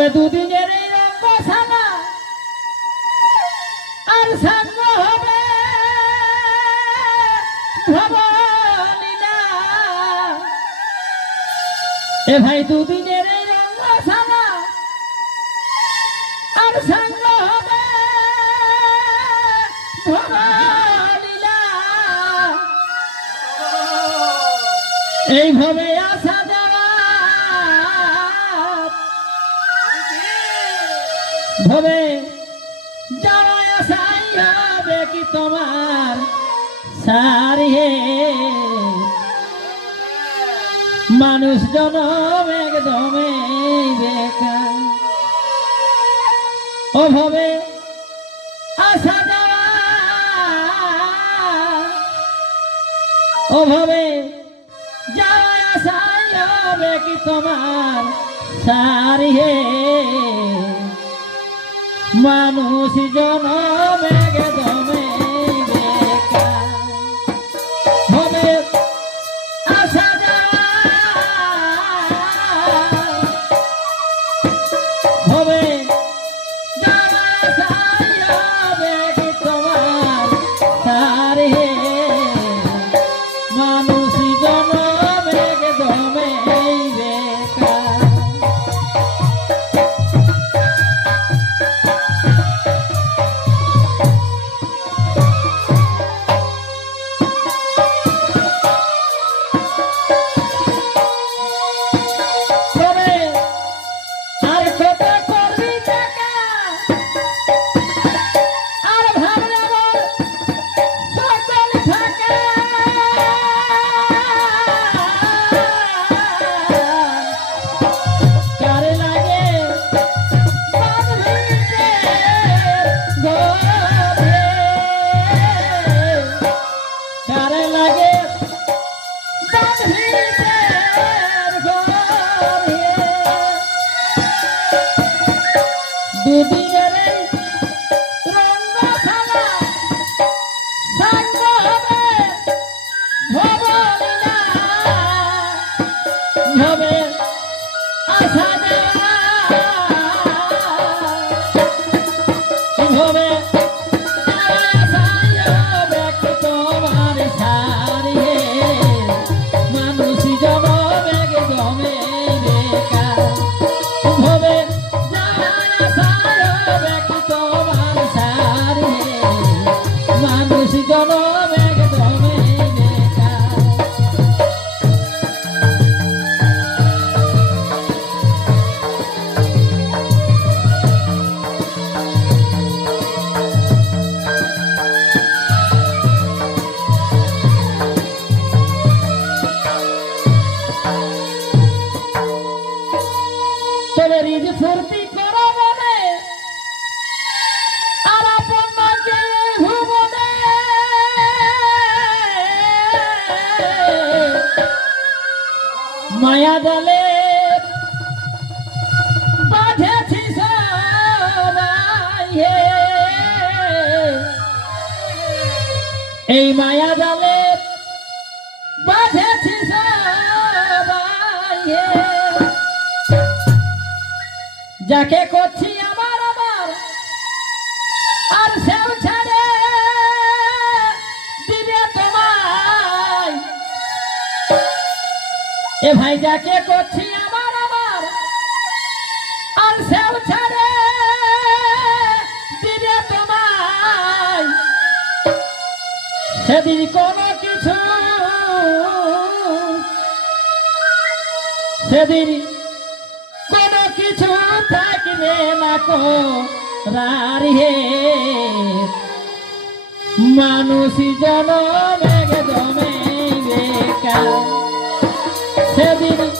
তবে দুদিনের এই রঙ্গশালা আর হবে এ ভাই দুদিনের এই রঙ্গশালা আর সাঙ্গ হবে ভবলীলা এইভাবে আসা মানুষ জনম একদমে বেকার ও ভবে আসা যাওয়া ও ভবে যাওয়া আসাই কি তোমার সারিয়ে মানুষ জনমে গদমে দুদিনের দলে বাঁধেছি এই মায়া দলে বাঁধেছি। যাকে করছি এ ভাই যাকে করছি আমার আমার। আর সেও ছেড়ে, দিবে তোমায়। সেদিন কোনো কিছু, সেদিন কোনো কিছু থাকবে না কো রারিহে মানুষ জনমে জমে বেকার। সেদিন কোনো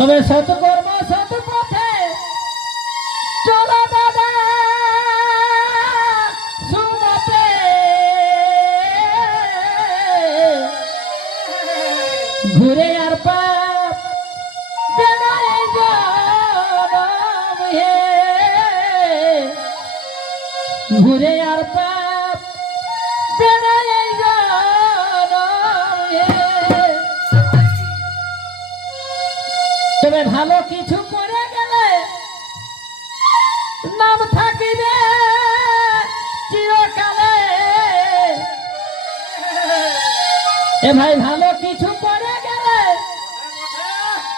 তবে সৎকর্ম ভালো কিছু করে গেলে নাম থাকিবে চিরকালে। এ ভাই, ভালো কিছু করে গেলে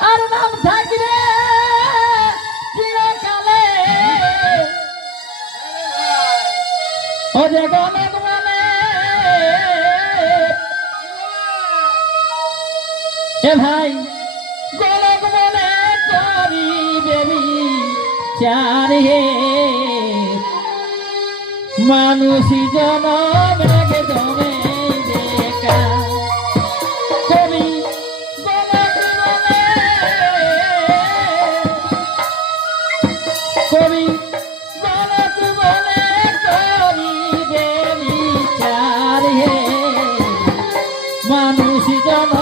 আর নাম থাকবে চিরকালে। ও যে গণক এ ভাই চার হে মানুষ জনম হে মানুষ জন